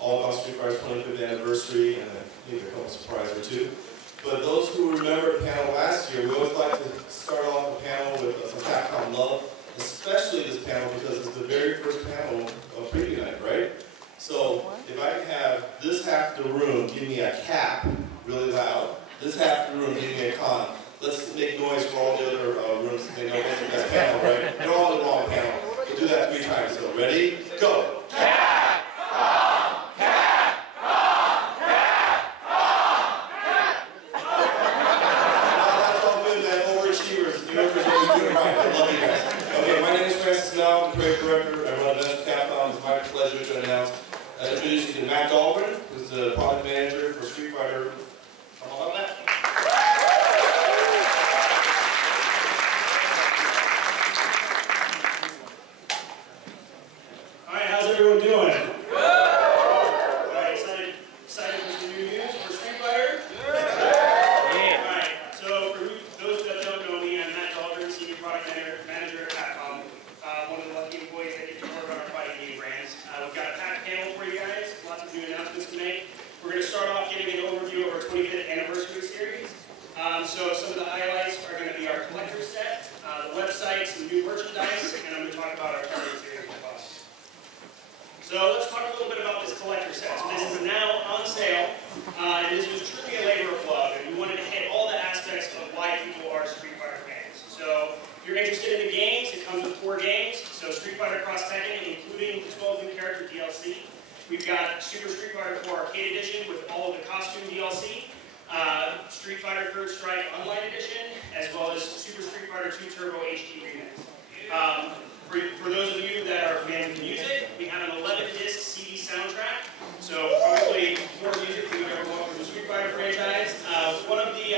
All about Street Fighter's 25th anniversary, and maybe a couple surprises or two. But those who remember the panel last year, we always like to start off the panel with some Capcom love, especially this panel because it's the very first panel of preview night, right? So if I can have this half of the room give me a cap really loud, this half of the room give me a con. Let's make noise for all the other rooms so they know what's the best panel, right? They're all the wrong panel. We'll do that 3 times. So ready? Go! Introduce you to Matt Dahlgren, who's the product manager for Street Fighter. Come on, Matt. All right, how's everyone doing? Good. All right, excited for some new news for Street Fighter? Yeah. All right, so for those that don't know me, I'm Matt Dahlgren, senior product manager at Capcom. One of the lucky employees that get to work on our fighting game brands. We've got a packed panel for you guys, lots of new announcements to make. We're going to start off giving an overview of our 25th anniversary series. So some of the highlights are going to be our collector set, the website, some new merchandise, and I'm going to talk about our tournament series as well. So let's talk a little bit about this collector set. So this is now on sale, and this was truly a labor of love, and we wanted to hit all the aspects of why people are Street Fighter fans. So if you're interested in the games, it comes with 4 games. So Street Fighter Cross Tekken, including the 12 new character DLC. We've got Super Street Fighter 4 Arcade Edition with all of the costume DLC. Street Fighter 3rd Strike Online Edition, as well as Super Street Fighter 2 Turbo HD Remix. For those of you that are fans of music, we have an 11-disc CD soundtrack. So probably more music than we've ever want from the Street Fighter franchise. One of the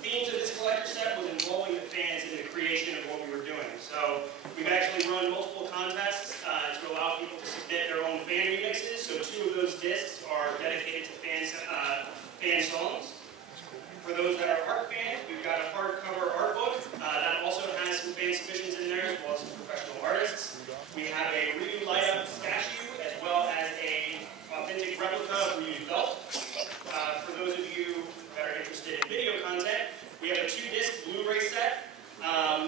themes of this collector set was involving the fans in the creation of what we were doing. So we've actually run multiple contests to allow people to submit their own fan remixes. So 2 of those discs are dedicated to fan songs. For those that are art fans, we've got a hardcover art book that also has some fan submissions in there, as well as some professional artists. We have a Ryu light-up statue, as well as a authentic replica of Ryu's belt. For those of you that are interested in video content, we have a 2-disc Blu-ray set.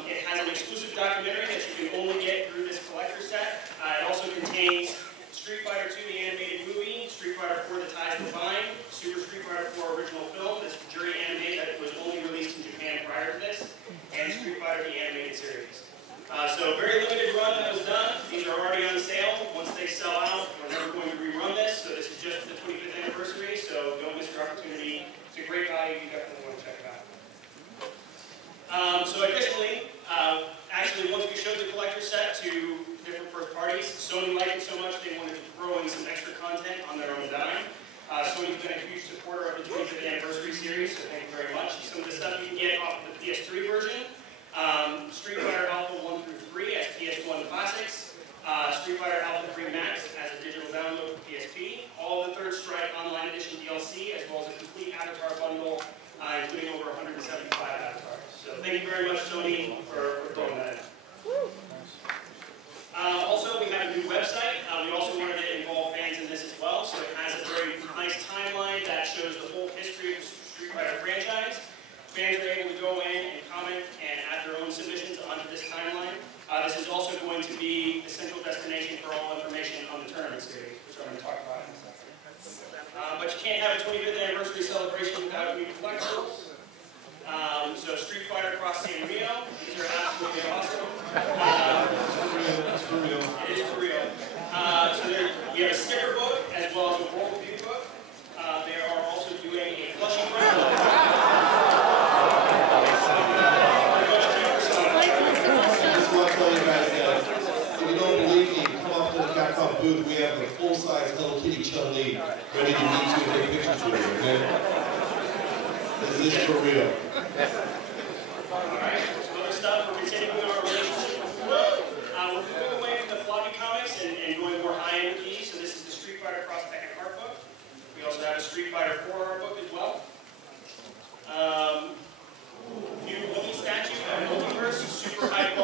It has an exclusive documentary that you can only get through this collector set. It also contains Street Fighter 2, the animated movie, Street Fighter 4, The Ties Divine, Super Street Fighter 4 original film, this jury anime that was only released in Japan prior to this, and Street Fighter, the animated series. So very limited run that was done. These are already on sale. Once they sell out, we're never going to rerun this. So this is just the 25th anniversary, so don't miss your opportunity. It's a great value. You definitely want to check it out. So additionally, actually once we showed the collector set to different first parties, Sony liked it so much they wanted to throw in some extra content on their own dime. Sony's been a huge supporter of the 25th anniversary series, so thank you very much. Some of the stuff you can get off of the PS3 version. Street Fighter Alpha 1 through 3 as PS1 Classics, Street Fighter Alpha 3 Max as a digital download for PSP, all of the 3rd Strike Online Edition DLC, as well as a complete Avatar bundle, including over 175 avatars. So thank you very much, Sony, for throwing that in. Also, we have a new website. We also wanted to involve fans in this as well, so it has a very nice timeline that shows the whole history of the Street Fighter franchise. Fans are able to go in and comment and add their own submissions onto this timeline. This is also going to be the central destination for all information on the tournament series, which I'm going to talk about in a second. But you can't have a 25th anniversary celebration without new collectibles. So Street Fighter Cross San Rio, these are absolutely awesome. It's for real. It is for real. So we have a sticker book as well as a world view book. They are also doing a plushie round. Capcom booth, we have a full-size Hello Kitty Chun-Li ready to meet you and take pictures with you, okay? This is for real. Alright, some other stuff, we're continuing our relationship with World. We're moving away from the floppy comics and going more high-end keys, so this is the Street Fighter Cross Tekken art book. We also have a Street Fighter 4 art book as well. New Wookiee statue of Multiverse, super high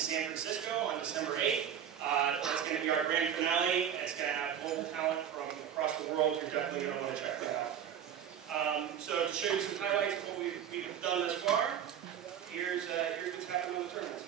San Francisco on December 8th. That's going to be our grand finale. It's going to have global talent from across the world. You're definitely going to want to check that out. So to show you some highlights of what we've done thus far, here's what's happened on the tournament.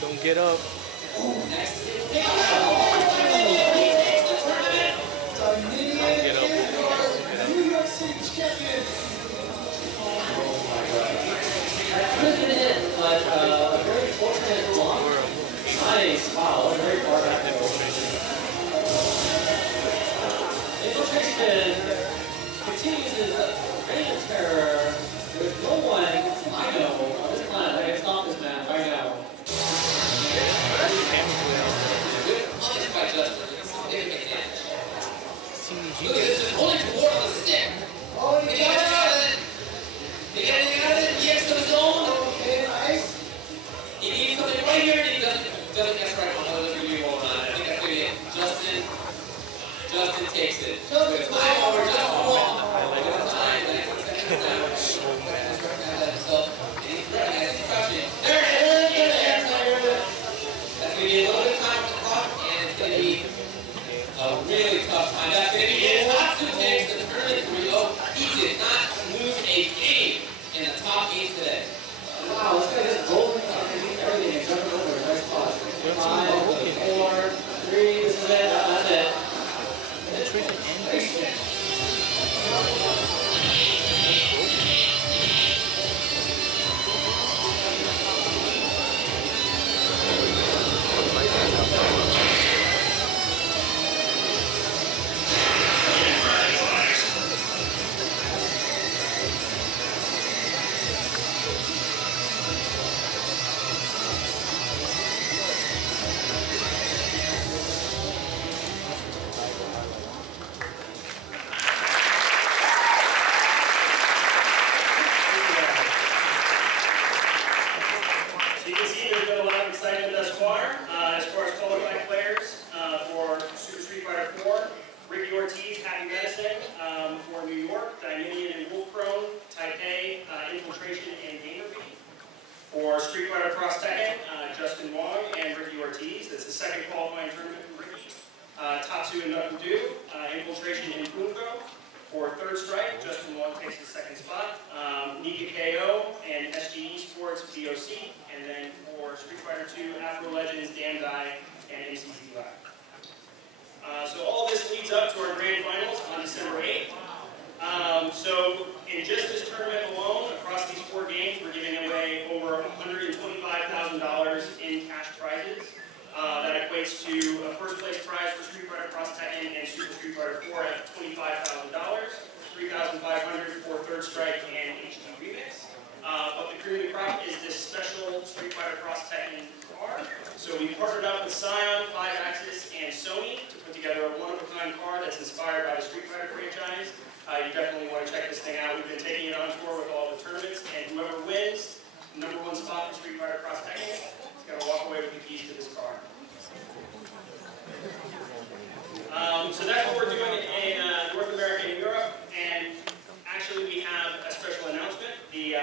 Don't get up. Nice. Wow, that's very far back. Infiltration continues his reign of terror with no one I know on this planet that can stop this man right now. Look at this, there's only four on the stick. Oh, you got it! You got it? He has some zone. Okay, nice. He needs something right here, and he doesn't guess right on another review going on. I think that's going to be it. Justin takes it. With time over just wrong. With time. Street Fighter Cross Tekken, Justin Wong and Ricky Ortiz. That's the second qualifying tournament for Ricky. Tatsu and Nakudu, Infiltration and Punko. For Third Strike, Justin Wong takes the second spot. Nika KO and SGE Sports DOC. And then for Street Fighter 2, Afro Legends, Damdai, and NYCC Live. So all of this leads up to our grand finals on December 8th. So in just this tournament alone, across these 4 games, we're giving away over $125,000 in cash prizes. That equates to a first place prize for Street Fighter Cross Tekken and Super Street Fighter 4 at $25,000, $3,500 for Third Strike and HD Remix. But the cream of the crop is this special Street Fighter Cross Tekken card. So we partnered up with Scion, 5-Axis, and Sony to put together a one-of-a-kind card that's inspired by the Street Fighter franchise. You definitely want to check this thing out. We've been taking it on tour with all the tournaments, and whoever wins the #1 spot for Street Fighter Cross Tekken is going to walk away with the keys to this card. So that's what we're doing in North America and Europe, and actually we have a special announcement. The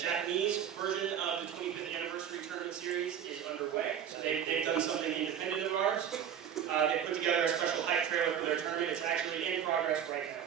Japanese version of the 25th anniversary tournament series is underway. So they've done something independent of ours. They put together a special hype trailer for their tournament. It's actually in progress right now.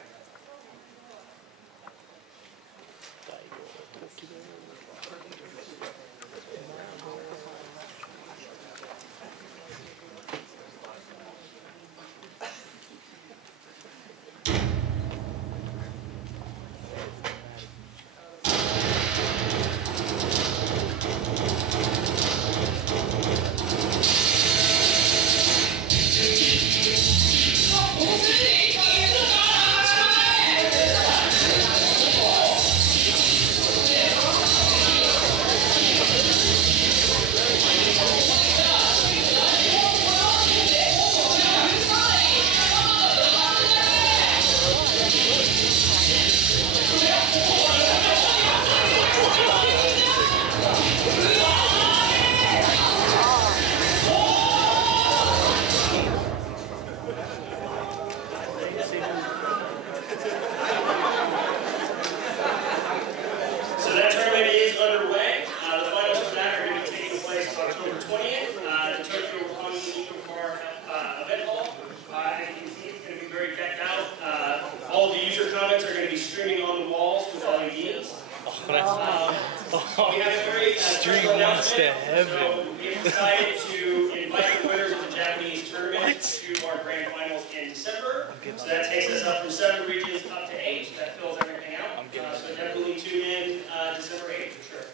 We have a very special announcement. So we've decided to invite the winners of the Japanese tournament to our grand finals in December. So that takes us up from 7 regions up to 8. So that fills everything out. So definitely tune in December 8th for sure.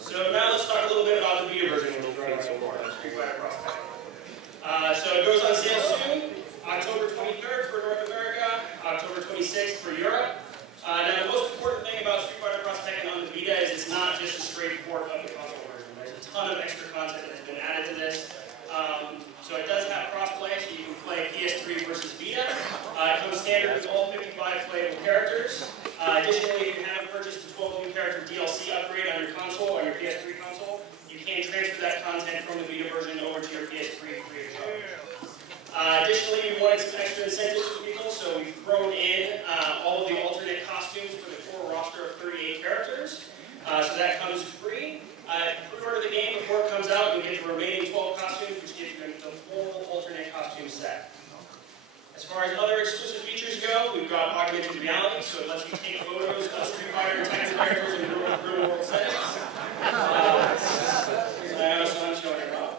So now let's talk a little bit about the beta version, which is right around the corner, Street Fighter Cross Tekken. So it goes on sale soon, October 23rd for North America, October 26th for Europe. Now the most important thing about Street Fighter Cross Tekken on the Vita is it's not just a straight port of the console version. There's a ton of extra content that's been added to this. So it does have cross-play, so you can play PS3 versus Vita. It comes standard with all 55 playable characters. Additionally, if you haven't purchased the 12 new character DLC upgrade on your console, on your PS3 console, you can transfer that content from the Vita version over to your PS3 free of charge. Additionally, we wanted some extra incentives for people, so we've thrown in all of the alternate costumes for the core roster of 38 characters. So that comes free. Pre-order the game before it comes out, and you get the remaining 12 costumes, which gives you the full alternate costume set. As far as other exclusive features go, we've got augmented reality, so it lets you take photos of Street Fighter and Tekken characters in real-world settings. I'm showing it off.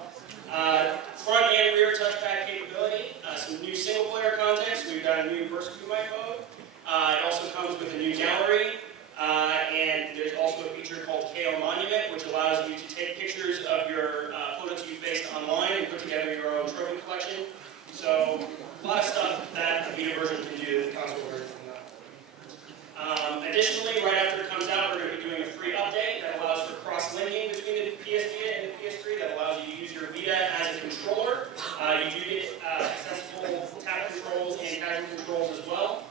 Front and rear touchpad capability, some new single-player content, so we've got a new Versakumai mode. It also comes with a new gallery, and there's also a feature called KO Monument, which allows you to take pictures of your photos you faced online and put together your own trophy collection. So, a lot of stuff that the Vita version can do that the console version cannot. Additionally, right after it comes out, we're going to be doing a free update that allows for cross-linking between the PS Vita and the PS3 that allows you to use your Vita as a controller. You do get accessible tap controls and casual controls as well.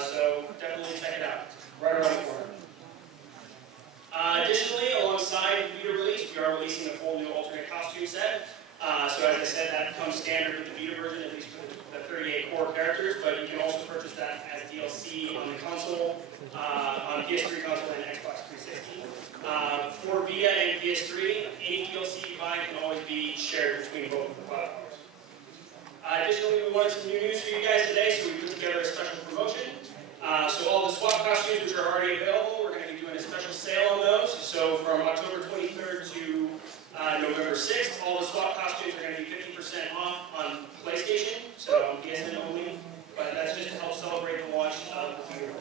So definitely check it out. Right around the corner. Additionally, alongside the Vita release, we are releasing a full new alternate costume set. So as I said, that comes standard with the Vita version, at least for the 38 core characters, but you can also purchase that as DLC on the console, on PS3 console and Xbox 360. For Vita and PS3, any DLC you buy can always be shared between both of the platforms. Additionally, we wanted some new news for you guys today, so we put together a special promotion. So all the swap costumes which are already available, we're going to be doing a special sale on those. So from October 23rd to November 6th, all the swap costumes are going to be 50% off on PlayStation, so PSN only. But that's just to help celebrate the launch of the Vita.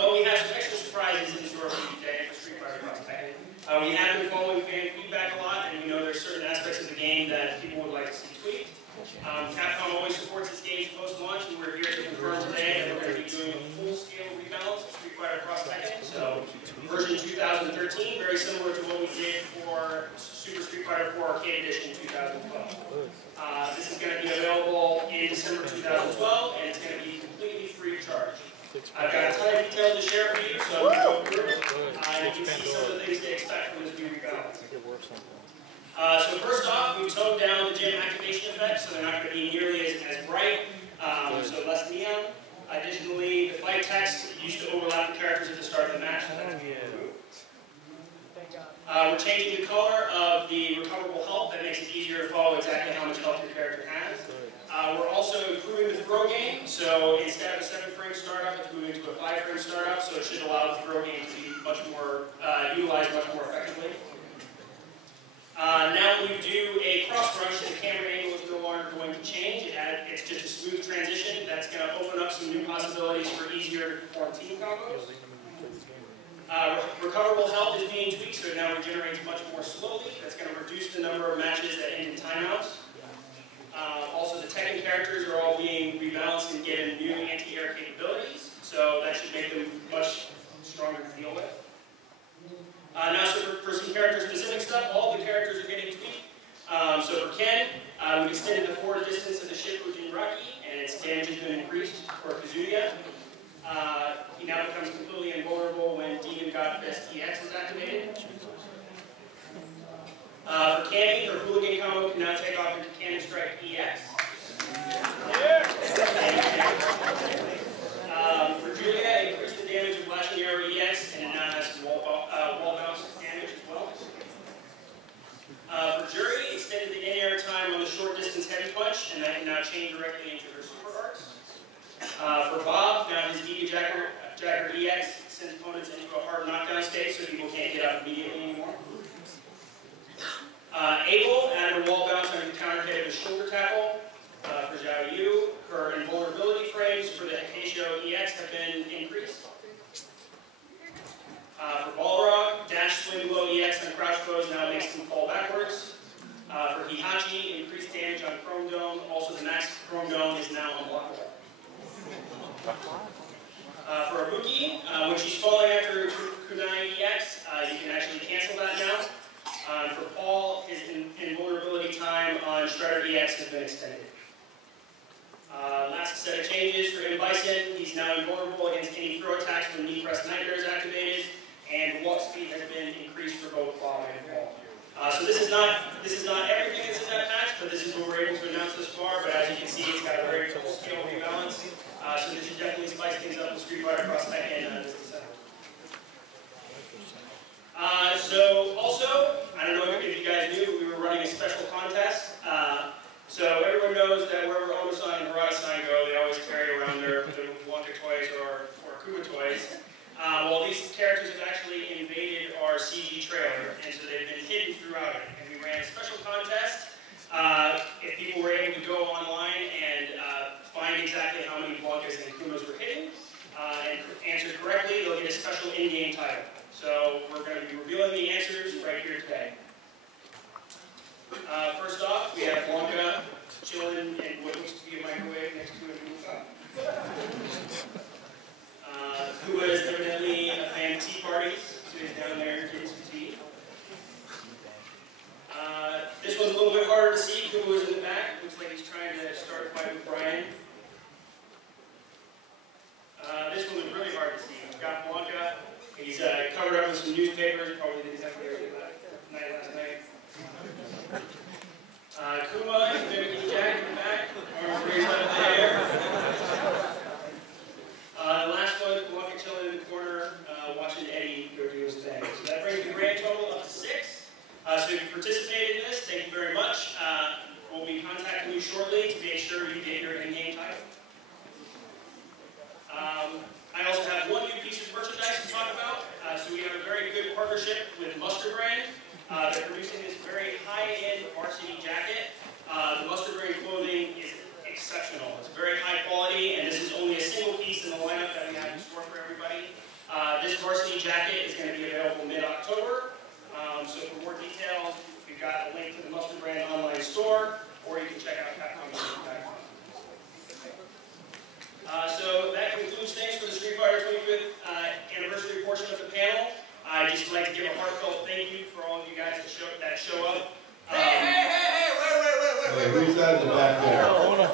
But we have some extra surprises in store for you today for Street Fighter Cross Tekken. We have been following fan feedback a lot, and we know there's certain aspects of the game that people would like to see tweaked. Capcom always supports its games post-launch, and we're here to confirm today that we're going to be doing a full-scale rebalance of Street Fighter Cross Tekken. So, version 2013, very similar to what we did for Super Street Fighter 4 Arcade Edition 2012. This is going to be available in December 2012, and it's going to be completely free of charge. I've got a ton of details to share for you, so I'm going to go through it. You can see some of the things to expect from this new rebalance. So first off, we toned down the gym activation effects, so they're not going to be nearly as bright, so less neon. Additionally, the fight text used to overlap the characters at the start of the match. We're changing the color of the recoverable health. That makes it easier to follow exactly how much health your character has. We're also improving the throw game, so instead of a 7-frame startup, it's moving to a 5-frame startup, so it should allow the throw game to be much more utilized much more effectively. Now when you do a cross crunch, the camera angle is no longer going to change. It's just a smooth transition. That's going to open up some new possibilities for easier to perform team combos. Recoverable health is being tweaked, so it now regenerates much more slowly. That's going to reduce the number of matches that end in timeouts. Also, the Tekken characters are all being rebalanced and given new anti-air capabilities, so that should make them much stronger to deal with. Now, so for some character-specific stuff, all the characters are getting tweaked. So for Ken, we've extended the forward distance of the ship Ujinraki, and its damage has been increased for Kazuya. He now becomes completely invulnerable when Demon God Fist EX is activated. For Cammy, her Hooligan combo can now take off into Cannon Strike EX. For Julia, increase the damage of Flashing Arrow EX, and it now has wall bounce damage as well. For Jury, extended the in-air time on the short distance heavy punch, and that can now chain directly into her super arts. For Bob, now his Giga Jacker EX sends opponents into a hard knockdown state so people can't get up immediately anymore. Abel added a wall bounce on the counter hit of a shoulder tackle. For Zhao Yu, her invulnerability frames for the Heisho EX have been increased. For Balrog, dash swing blow EX on crouch throws now makes them fall backwards. For Hihachi, increased damage on Chrome Dome. Also, the max Chrome Dome is now unblockable. For Ibuki, when she's falling after Kunai EX, you can actually cancel that now. For Paul, his invulnerability time on Shredder EX has been extended. Last set of changes for M. Bison, he's now invulnerable against any throw attacks when knee press nightmare is activated, and walk speed has been increased for both Bob and Paul. So this is not everything that's in that patch, but this is what we're able to announce this far. But as you can see, it's got a very full scale rebalance. So this should definitely spice things up with Street Fighter Cross Tekken this December. So also, I don't know if you guys knew, but we were running a special contest. So everyone knows that wherever Oda-san and Harada-san go, they always carry around their Wonka toys or Kuma toys. Well, these characters have actually invaded our CG trailer, and so they've been hidden throughout it. And we ran a special contest. If people were able to go online and find exactly how many Wonkas and Kumas were hidden, and answer correctly, they'll get a special in-game title. So we're going to be revealing the answers right here today. First off, we have Wonka chilling in what looks to be a microwave next to a noodle cup. Who is evidently a fan of tea parties, so he's down there getting some tea. This one's a little bit harder to see. Who is in the back? Looks like he's trying to start a fight with Brian. This one was really hard to see. We've got Wonka. He's covered up with some newspapers, probably did exactly what he did last night. Kuma is mimicking Jack in the back, arms raised up in the air. The last one, Wonka chilling in the corner, watching Eddie go to partnership with Mustard Brand. They're producing this very high-end varsity jacket. The Mustard Brand clothing is exceptional. It's very high quality, and this is only a single piece in the lineup that we have in store for everybody. This varsity jacket is going to be available mid-October. So for more details, we've got a link to the Mustard Brand online store, or you can check out capcom.com. So that concludes things for the Street Fighter 25th anniversary portion of the panel. I'd just like to give a heartfelt thank you for all of you guys that show up. Wait, who's that in the back there? Hold on.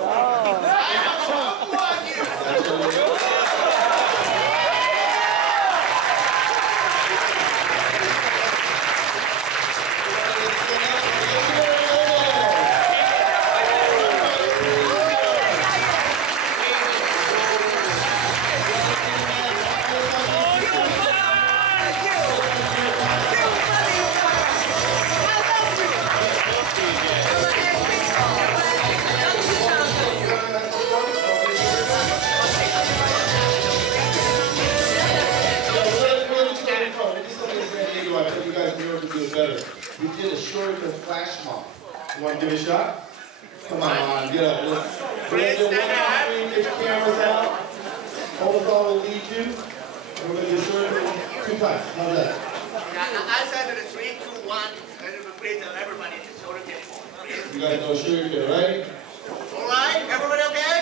We did a shuriken flash mob. You want to give it a shot? Come on, get up. Let's do one screen, get your cameras out. Overall will lead you. And we're going to do a shuriken 2 times. How's that? I said that 3, 2, 1, and we please everybody to shuriken. You guys know shuriken, right? All right, everybody okay?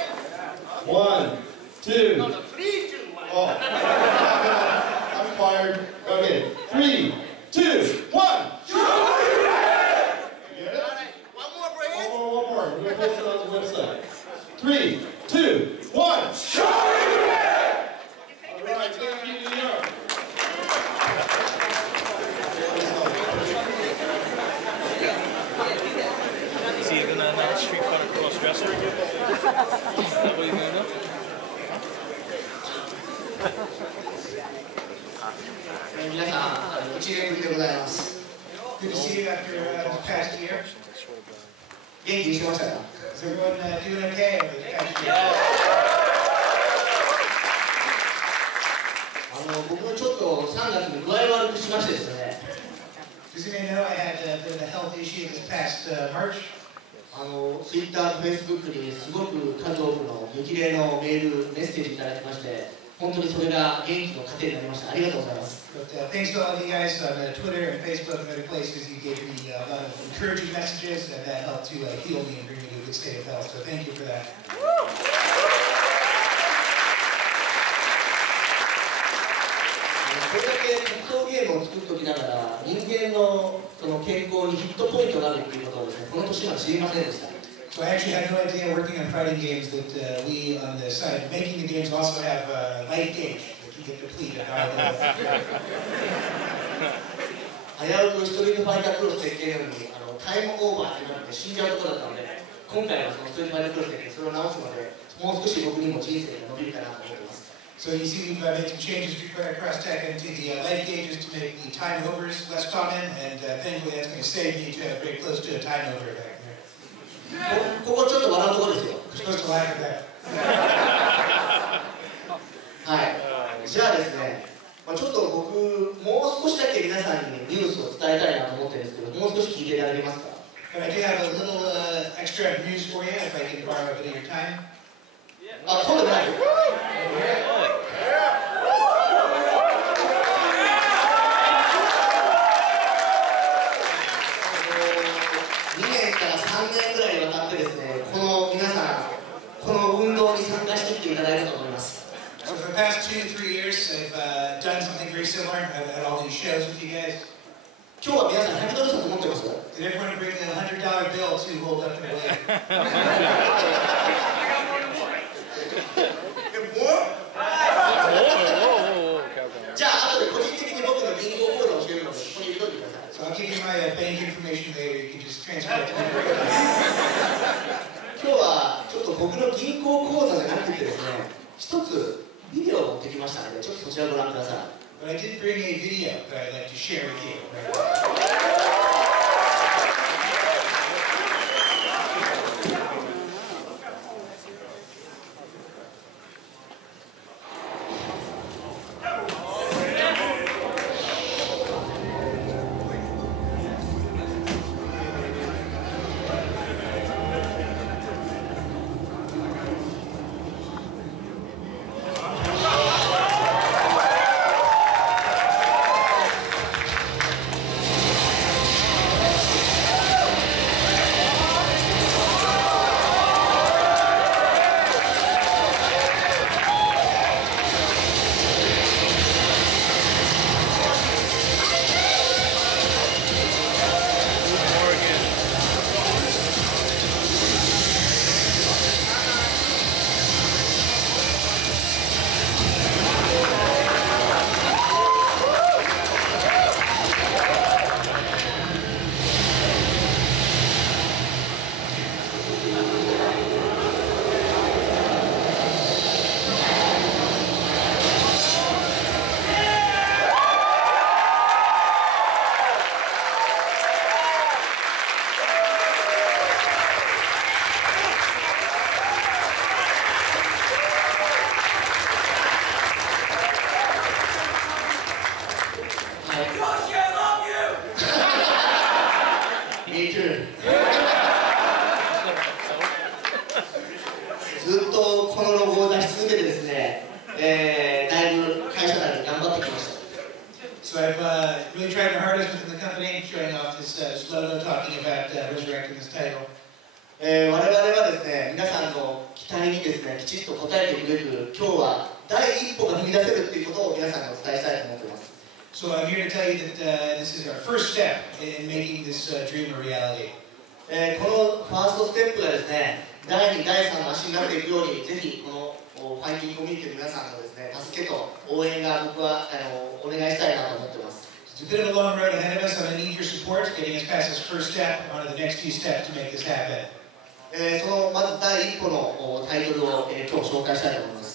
1, 2. No, 3, 2, 1. Oh. I'm fired. Okay. 3, 2, 1. One more. We're going to post it on the website. 3, 2, 1. All right, thank you, New York. Is he gonna announce Street Fighter Cross Dresser? Is that what he's gonna do? Good to see you after the past year. Is everyone doing okay over the past year? 僕もちょっと3月に具合悪くしましてですね。As you may know, I had a bit of a health issue this past March. Twitter と Facebook にすごく数多くの激励のメール、メッセージいただきまして、本当にそれが元気の糧になりました。ありがとうございます。But thanks to all of you guys on Twitter and Facebook and other places, you gave me a lot of encouraging messages, and that helped to heal me and bring me to a good state of health. So thank you for that. これだけ格闘ゲームを作っておきながら、人間のその健康にヒットポイントがあるということをですね、この年は知りませんでした。So I actually had no idea working on fighting games that we on the side of making the games also have a life gauge that you get depleted. 危うくストリートファイタークロス設計のようにタイムオーバーになって死んじゃうところだったので、今回はそのストリートファイタークロス設計それを直すので、もう少し僕にも人生が伸びるかなと思っています。So you see, we've made some changes across tech into the life gauges to make the time overs less common, and thankfully that's going to save me to very close to a time over back there. ここちょっと笑うところですよ。 We're supposed to laugh at that. はい。じゃあですね、ちょっと僕もう少しだけ皆さんにニュースを伝えたいなと思ってるんですけど、もう少し聞いていただけますか。 But I do have a little extra news for you if I can borrow a bit of your time. あ、そうでもない。2年から3年ぐらいにわたってですね、この皆さん、この運動に参加してきていただいたと思います。So for the past 2 to 3 years, I've done something very similar. I've had all these shows with you guys. 今日は皆さん100ドル札持ってますか？ Did everyone bring a $100 bill to hold up in the way? じゃあ後で個人的に僕の銀行口座を教えるので、ここに入れといてください。So I'll give you my bank information later. You can just transfer it to me. 今日はちょっと僕の銀行口座じゃなくてですね、一つビデオを持ってきましたので、ちょっとそちらをご覧ください。But I did bring a video that I'd like to share with you. 今日は第一歩が踏み出せるっていうことを皆さんにお伝えしたいと思っています。 So I'm here to tell you that this is our first step in making this dream a reality. このファーストステップがですね、第2、第3の足になっていくように、ぜひこのファイティングコミュニティの皆さんのですね、助けと応援が僕はお願いしたいなと思っています。 It's a bit of a long road ahead of us. I'm going to need your support getting us past this first step on to the next few steps to make this happen. そのまず第一歩のタイトルを今日紹介したいと思います。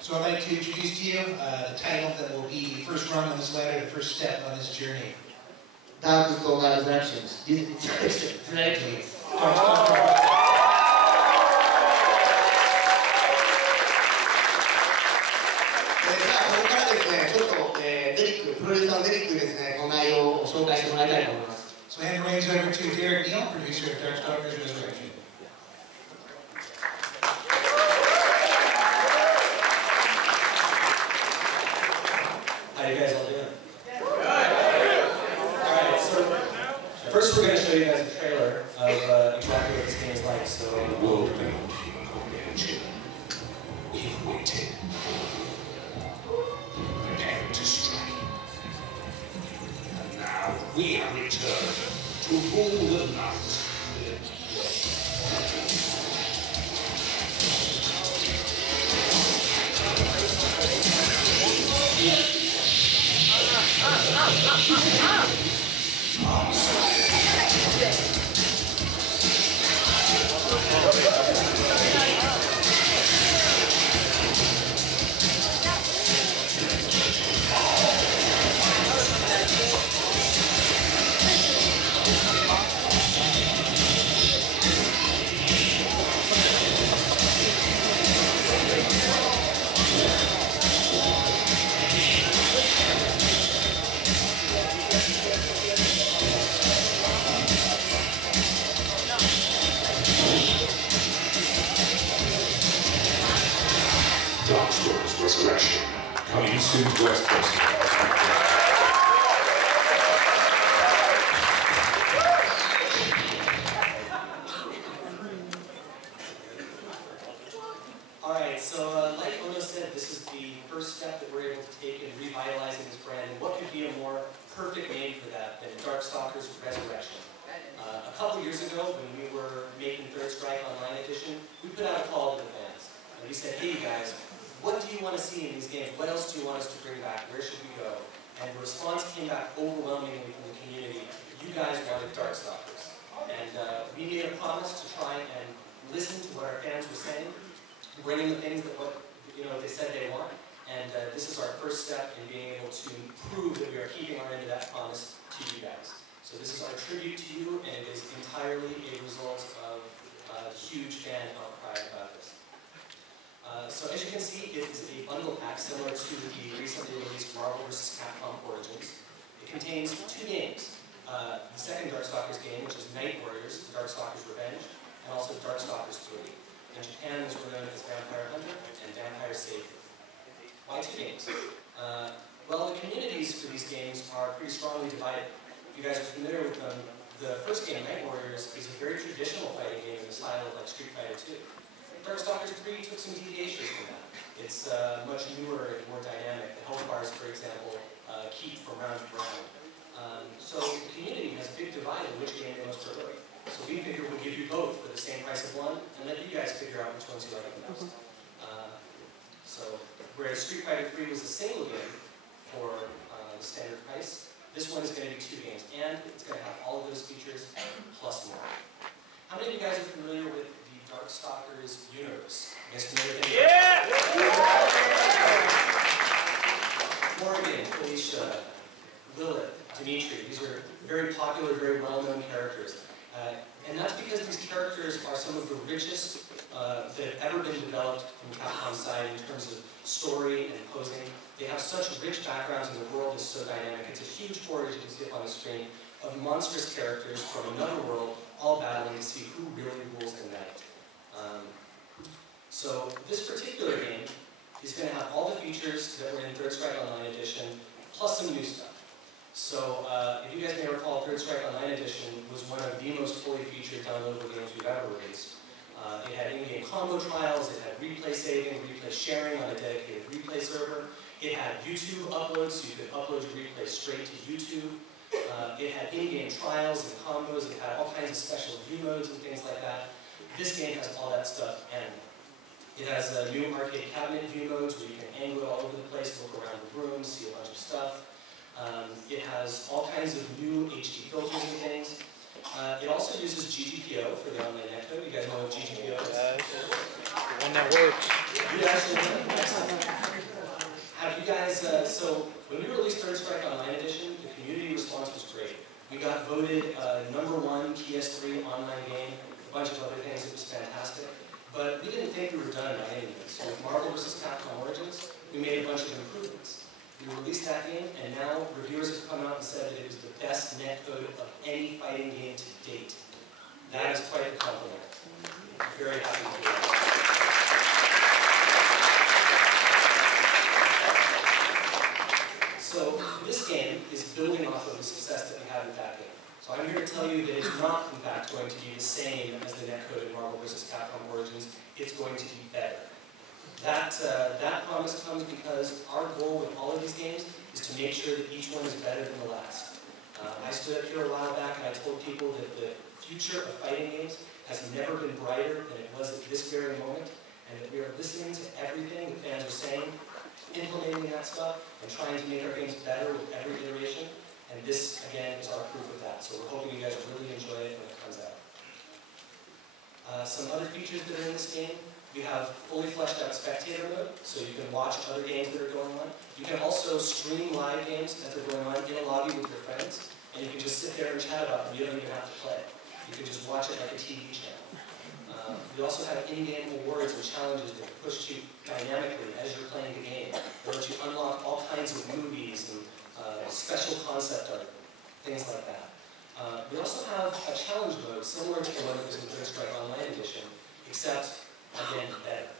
So I'd like to introduce to you the title that will be the first rung on this ladder, the first step on this journey. Dark Stalkers Directions. Directions. ここからですね、ちょっとデリック、プロデューサーのデリックにですね、この内容を紹介してもらいたいと思います。 So hand the reins over to Derek Neal, producer of Stalkers Resurrection. How you guys all doing? Alright, so first we're going to show you guys a trailer of exactly what this game is like. So We've waited. Preparing to strike. And now we have returned to rule the night. Stalkers Resurrection, coming soon to West Coast. Alright, so like Ono said, this is the first step that we're able to take in revitalizing this brand, and what could be a more perfect name for that than Darkstalkers Resurrection. A couple years ago, when we were making Third Strike Online Edition, we put out a call to the fans, and we said, hey you guys, what do you want to see in these games? What else do you want us to bring back? Where should we go? And the response came back overwhelmingly from the community. You guys wanted Darkstalkers. And we made a promise to try and listen to what our fans were saying, bring in the things that they said they want. And this is our first step in being able to prove that we are keeping our end of that promise to you guys. So this is our tribute to you, and it is entirely a result of a huge fan outcry about this. So as you can see, it is a bundle pack similar to the recently released Marvel vs. Capcom Origins. It contains 2 games. The second Darkstalkers game, which is Night Warriors, Darkstalkers Revenge, and also Darkstalkers 3. In Japan, these were known as Vampire Hunter and Vampire Savior. Why 2 games? Well, the communities for these games are pretty strongly divided. If you guys are familiar with them, the first game, Night Warriors, is a very traditional fighting game in the style of like Street Fighter 2. Darkstalkers 3 took some deviations from that. It's much newer and more dynamic. The health bars, for example, keep from round to round. So the community has a big divide in which game they most prefer. So we figured we'd give you both for the same price of one, and let you guys figure out which ones you like the most. So whereas Street Fighter 3 was a single game for the standard price, this one is going to be 2 games, and it's going to have all of those features plus more. How many of you guys are familiar with the Darkstalkers universe? You guys familiar with it? Yeah! Morgan, Felicia, Lilith, Dimitri, these are very popular, very well-known characters. And that's because these characters are some of the richest that have ever been developed from Capcom's side in terms of story and posing. They have such rich backgrounds, and the world is so dynamic. It's a huge forage, you can see it on the screen, of monstrous characters from another world, all battling to see who really rules the night. So this particular game is going to have all the features that were in Third Strike Online Edition, plus some new stuff. So if you guys may recall, Third Strike Online Edition was one of the most fully featured downloadable games we've ever released. It had in-game combo trials, it had replay saving, replay sharing on a dedicated replay server. It had YouTube uploads, so you could upload your replay straight to YouTube. It had in-game trials and combos, it had all kinds of special view modes and things like that. This game has all that stuff, and it has new arcade cabinet view modes where you can angle it all over the place, look around the room, see a bunch of stuff. It has all kinds of new HD filters and things. It also uses GGPO for the online netcode. You guys know what GGPO is? The one that works. You actually know. Excellent. Have you guys, so when we released Third Strike Online Edition, the community response was great. We got voted #1 PS3 online game, a bunch of other things. It was fantastic. But we didn't think we were done by any means. So with Marvel vs. Capcom Origins, we made a bunch of improvements. We released that game, and now reviewers have come out and said that it is the best netcode of any fighting game to date. That is quite a compliment. I'm very happy to hear that. So this game is building off of the success that we had with that game. So I'm here to tell you that it's not, in fact, going to be the same as the netcode in Marvel vs. Capcom Origins. It's going to be better. That promise comes because our goal with all of these games is to make sure that each one is better than the last. I stood up here a while back and I told people that the future of fighting games has never been brighter than it was at this very moment, and that we are listening to everything that fans are saying, implementing that stuff, and trying to make our games better with every iteration. And this, again, is our proof of that. So we're hoping you guys really enjoy it when it comes out. Some other features that are in this game. We have fully fleshed out spectator mode, so you can watch other games that are going on. You can also stream live games as they're going on in a lobby with your friends, and you can just sit there and chat about them. You don't even have to play. You can just watch it like a TV channel. We also have in-game awards and challenges that push you dynamically as you're playing the game. They let you unlock all kinds of movies and special concept art, things like that. We also have a challenge mode similar to the one that was in Third Strike Online Edition, except again, better.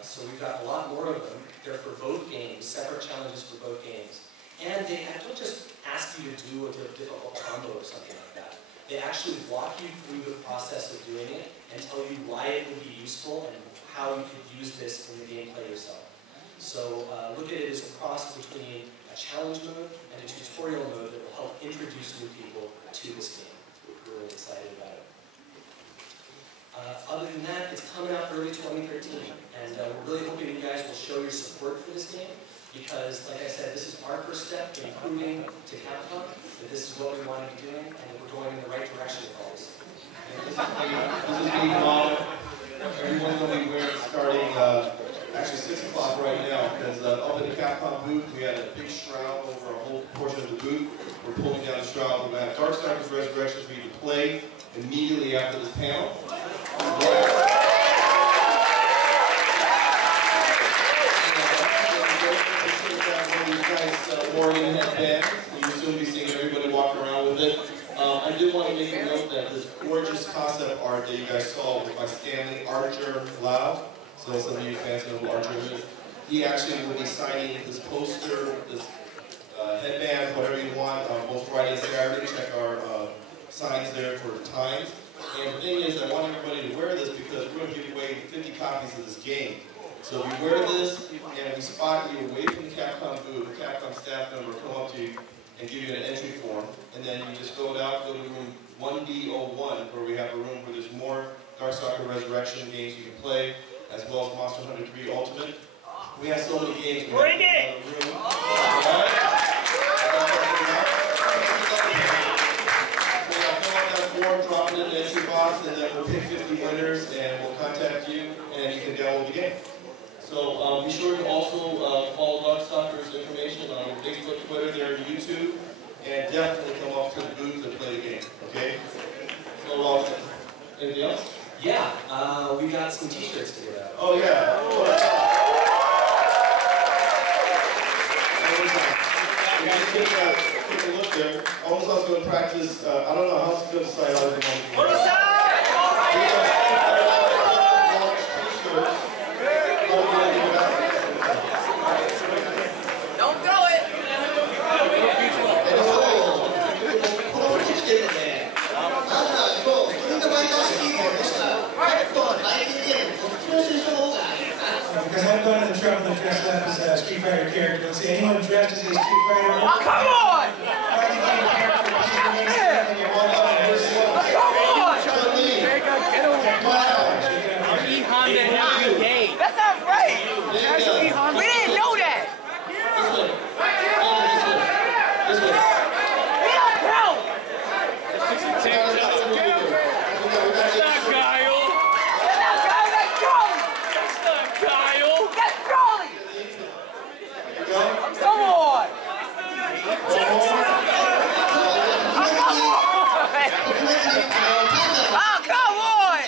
So we've got a lot more of them. They're for both games, separate challenges for both games. And they don't just ask you to do a difficult combo or something like that. They actually walk you through the process of doing it and tell you why it would be useful and how you could use this in the gameplay yourself. So look at it as a cross between a challenge mode and a tutorial mode that will help introduce new people to this game. We're really excited about it. Other than that, it's coming out early 2013, and we're really hoping you guys will show your support for this game, because, like I said, this is our first step in proving to Capcom that this is what we want to be doing, and that we're going in the right direction with all this. This is being modeled. Everyone's going to be wearing starting actually 6 o'clock right now, because up in the Capcom booth, we had a big shroud over a whole portion of the booth. We're pulling down the shroud. We're going to have Darkstalkers Resurrection for you to play immediately after this panel. Oregon headband. You'll soon be seeing everybody walking around with it. I did want to make a note that this gorgeous concept art that you guys saw was by Stanley Archer Lau. So some of you fans know who Archer is. He actually will be signing this poster, this headband, whatever you want, both Friday and Saturday. Check our signs there for the times. And the thing is, I want everybody to wear this because we're going to give away 50 copies of this game. So if you wear this and we spot you away from the Capcom booth, the Capcom staff member will come up to you and give you an entry form. And then you just fill it out, go to room 1B01, where we have a room where there's more Darkstalkers Resurrection games you can play, as well as Monster Hunter 3 Ultimate. We have so many games. Bring it! Drop it in the entry box, and then we'll pick 50 winners, and we'll contact you, and you can download the game. So be sure to also follow Darkstalkers information on Facebook, Twitter, there, and YouTube, and definitely come off to the booth and play the game. Okay? So anything else? Yeah, we got some T-shirts to get out. Oh yeah. Take a look there. Almost I was going to practice. I don't know how it's going to decide how to Don't throw it! この時点でね、なんだ、今日、フルートバイターシティーズでした。はい、up as a Street Fighter character. Let's see, anyone dressed as a Street Fighter? Oh, come on! Fighting game character, please remain standing and walk up and versus one. Come on! Get over E Honda every day. That sounds right! We didn't know that! This way. We don't know! Come on! Oh, come on!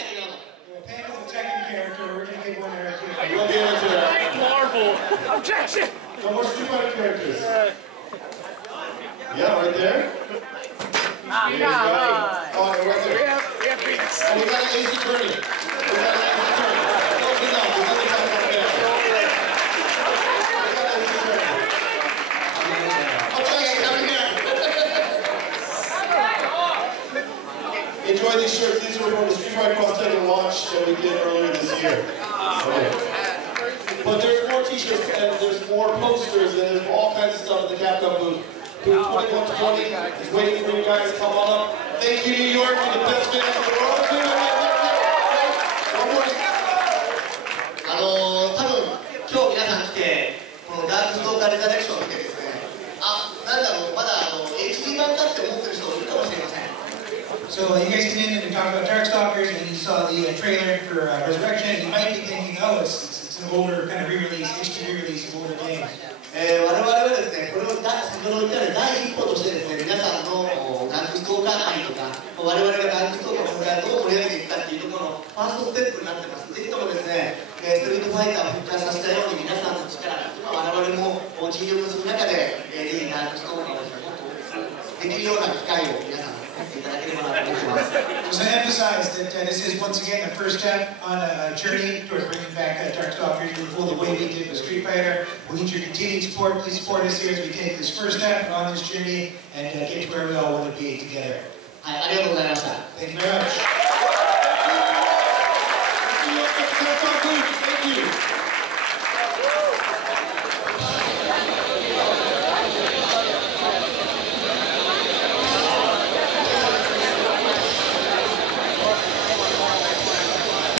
Panda's a Tekken character. We're going to give one there too. We'll give it to that. Marvel. Objection. No more Street Fighter characters. Yeah, right there. Oh, come on! Oh, right there. We have Phoenix. And we got an Ace Attorney. We got an Ace Attorney. Close enough. We got the top one there. We got an Ace Attorney. Okay, come here. Enjoy these shirts. These are from the Street Fighter Cross Tekken launch that we did earlier this year. Okay. But there's more t-shirts and there's more posters and there's all kinds of stuff at the Capcom booth. Booth 2120 is waiting for you guys. Come on up. Thank you, New York, for the best fans in the world. One more. 多分今日皆さん来てこのダークストーカーレザレクションを見てですね、あ、なんだろう、まだHD 版かって思ってる人いるかもしれません。 So you guys came in and talked about Darkstalkers, and you saw the trailer for Resurrection. You might be thinking, oh, it's an older kind of re-release, HD re-release of older games. 我々はですね、これを先ほど言ったように第一歩としてですね、皆さんのダークストーカー愛とか、我々がダークストーカーをどう盛り上げていくかっていうところのファーストステップになってます。ぜひともですね、ストリートファイターを復活させたように皆さんの力、我々も尽力する中で、ぜひダークストーカーをもっとできるような機会を皆さんにいただければなと思ってます。 So I emphasize that this is once again the first step on a journey toward bringing back Darkstalkers in full the way we did with Street Fighter. We need your continued support. Please support us here as we take this first step on this journey and get to where we all want to be together. はい、ありがとうございました。 Thank you very much.